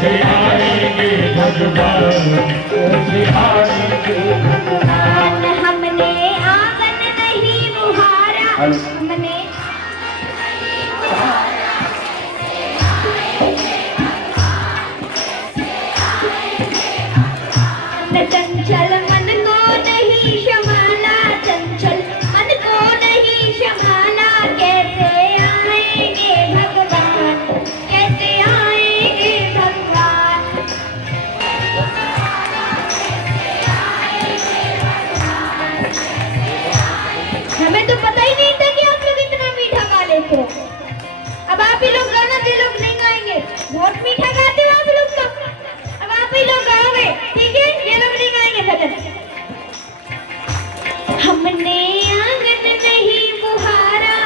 कैसे आएंगे भगवान, कैसे आएंगे भगवान। हमने आंगन नहीं बुहारा, हमने चंचल मन को नहीं संभाला, चंचल मन को नहीं संभाला। कैसे आएंगे भगवान, कैसे आएंगे भगवान। हमें तो पता ही नहीं था कि आप लोग इतना मीठा गा लेते हो। अब आप ही लोग गाना, ये लोग नहीं गाएंगे। बहुत मीठा गाते हो आप लोग तो, अब आप ही लोग गाओगे, ठीक है? ये लोग नहीं गाएंगे भजन। हमने आंगन नहीं बुहारा,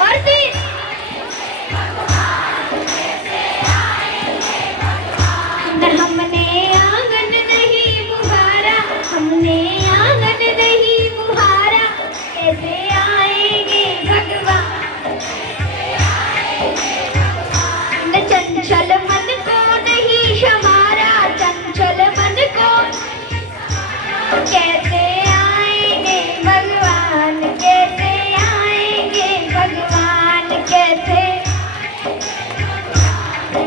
और फिर हमने आंगन नहीं बुहारा, हमने आंगन नहीं बुहारा। कैसे आएंगे भगवान, चंचल मन को नहीं संभारा, चंचल मन को। कैसे आएंगे भगवान, कैसे आएंगे भगवान, कैसे।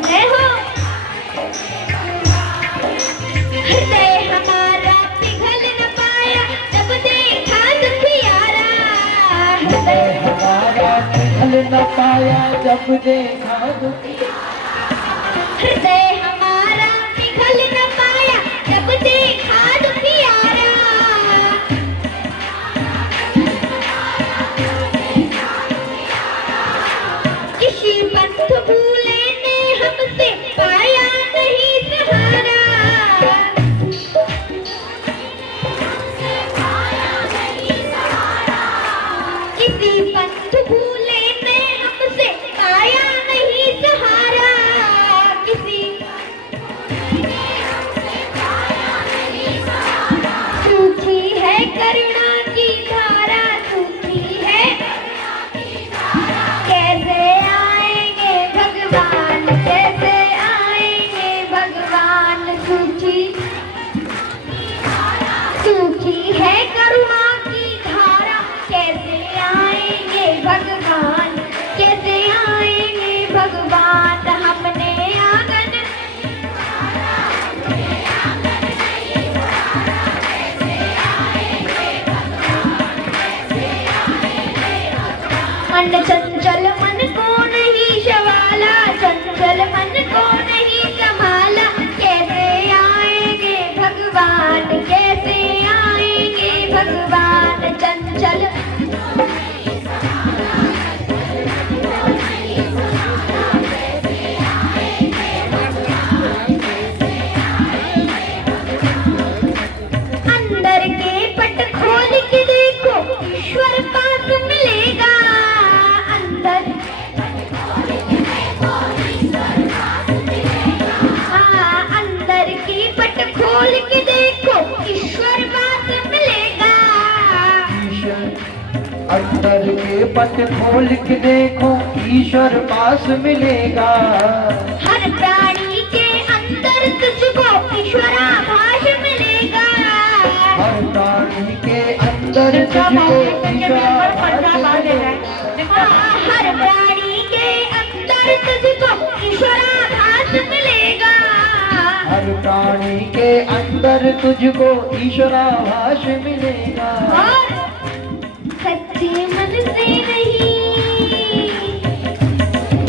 मैं हूँ हृदय हमारा पिघल न पाया जब देखा दुखियारा, हृदय हमारा पिघल न पाया जब देखा दुखियारा। हृदय हमारा पिघल न पाया जब देखा दुखियारा। किसी पंथ भूले ने हमसे पाया नहीं सहारा। किसी पंथ भूले ने हमसे पाया नहीं सहारा। किसी सूखी है करुणा की धारा, सूखी है। कैसे आएंगे भगवान, कैसे आएंगे भगवान। सूखी सूखी है करुणा की धारा। कैसे आएंगे भगवान, कैसे आएंगे भगवान। हमने आंगन मन चंचल मन को नहीं संभाला, चंचल मन को नहीं संभाला। कैसे आएंगे भगवान, कैसे आएंगे भगवान। चंचल अंदर के पट खोल के देखो, ईश्वर पास मिलेगा। अंदर हाँ, अंदर के पट खोल के देखो, ईश्वर पास मिलेगा। अंदर के पट खोल के देखो, ईश्वर पास मिलेगा। हर प्राणी के अंदर तुझको ईश्वराभास मिलेगा। हर प्राणी के अंदर तुझको ईश्वराभास मिलेगा। हर प्राणी के अंदर तुझको ईश्वराभास मिलेगा। हर प्राणी के अंदर तुझको ईश्वराभास मिलेगा। और सच्चे मन से नहीं,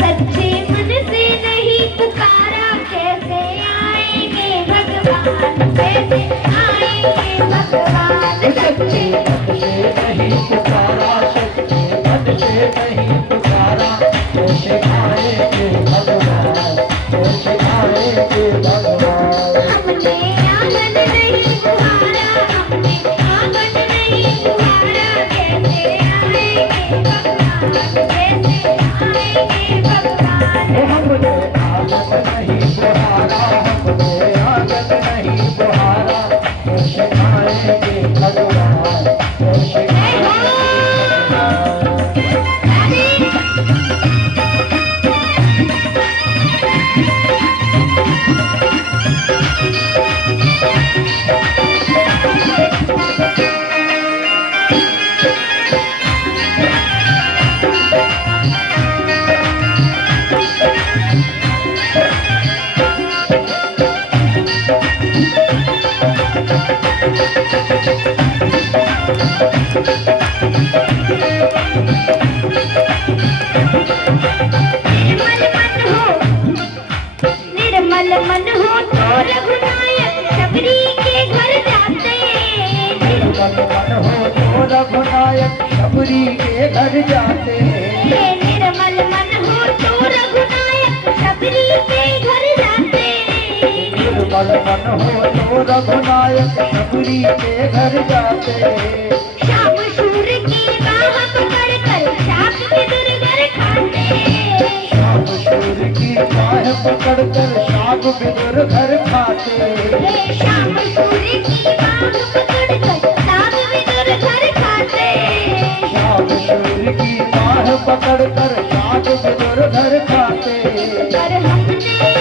सच्चे मन से नहीं पुकारा। कैसे आएंगे भगवान, कैसे आएंगे भगवान। सच्चे मन से नहीं पुकारा, सच्चे मन से नहीं पुकारा। कैसे आएंगे भगवान, कैसे आएंगे भगवान। हमने आंगन नहीं बुहारा, हमने आंगन नहीं बुहारा। कैसे आएंगे भगवान, कैसे आएंगे भगवान। हमने आंगन नहीं बुहारा, हमने आंगन नहीं बुहारा। कैसे आएंगे भगवान, निर्मल मन हो तो रघुनायक शबरी के घर जाते। निर्मल मन हो तो रघुनायक शबरी के घर जाते। निर्मल मन हो तो रघुनायक शबरी के घर जाते। निर्मल मन हो तो रघुनायक शबरी के घर जाते। शाम सूर की बाह पकड़ कर शाप के दुर्गर खाते। शाम सूर की बाह पकड़ कर शाप विदुर घर खाते। शाम सूर की बाह पकड़ कर शाप विदुर घर खाते। शाम सूर की बाह पकड़ कर शाप विदुर घर खाते। पर हमने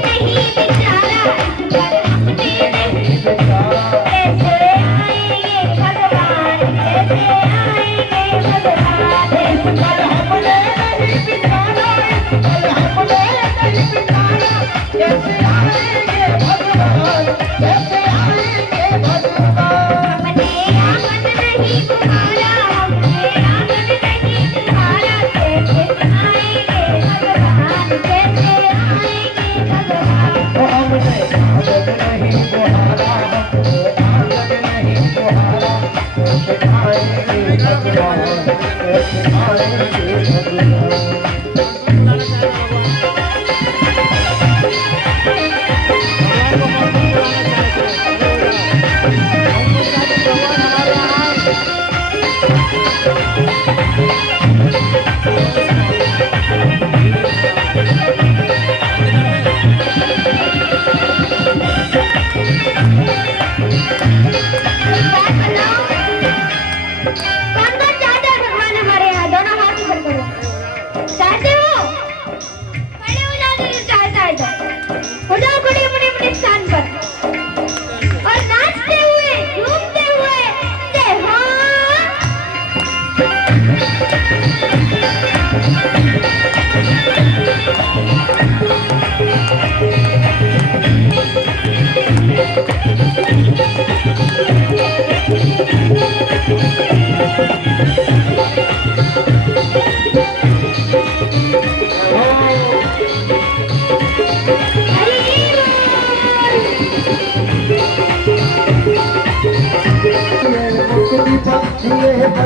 नहीं विचारा, पर हमने नहीं बेचारा कैसे आएंगे भगवान, कैसे आएंगे भगवान। पर हमने नहीं बिचारा, पर हमने नहीं बिचारा, कैसे आएंगे भगवान, कैसे आएंगे भगवान। हमने आंगन नहीं तुम्हारा, हमने आंगन नहीं तुम्हारा, कैसे आएंगे भगवान, कैसे आएंगे भगवान। हमने आंगन नहीं बुहारा, हमने आंगन नहीं बुहारा, कैसे आएंगे भगवान, कैसे आएंगे भगवान। कौन-कौन चाहता है भगवान हमारे यहाँ? दोनों हाथ ऊपर करो। चाहते हो? खड़े हो जाओ जो चाहता है तो। हो जाओ खड़े अपने-अपने स्थान पर। और नाचते हुए, झूमते हुए, जय हो। ये मुक्ति पक्षी है।